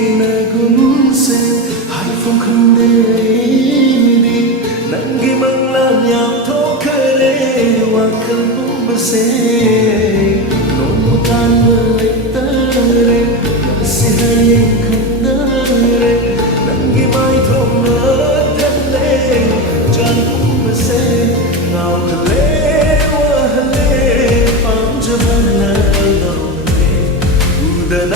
ನಂಗಿನಗುಂಸೆ ಹಾಯ್ಫೋಂ ಖಂಡೆ ಐದಿ ನಂಗಿ ಮಂಗ್ಲಾನ್ ಯಾಮ್ ಥೋಖರೆ ವಾಕಲ್ ಬುಂಬಸೆ ನೋಮು ತಾನ್ ಮಲೈತರೆ ನಸಿ ಹಳೆ ಖಂದರೆ ನಂಗಿ ಮಾಯ್ ಥೋಂನ ತಲೆ ಜಾನ್ ಬುಂಬಸೆ ನಾವ್ ಹಲೆ ವಹಲೆ ಪಾಂಜವನ ಲೋನೆ ಉದನ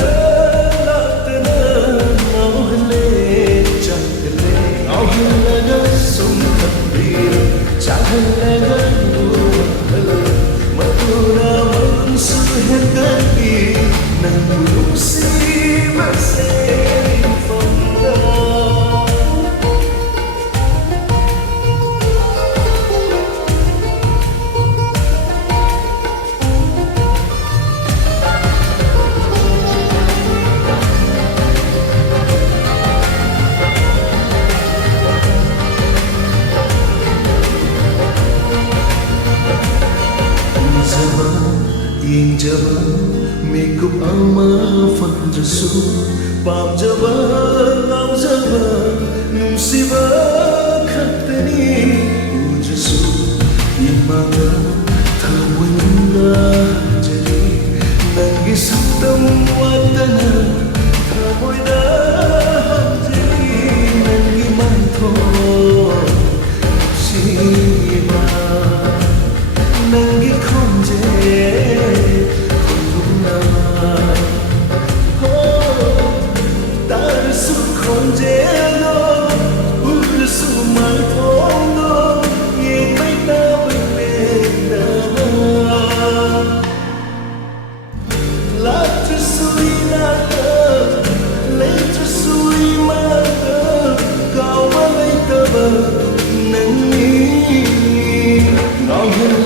Yingjaba mikup ama fandrasu pamjaba ngamjaba numsiba khaktani ujasu imaga thawinda jali nangi saktam watana thamoida jali nangi mantho siba nangi khonje Nang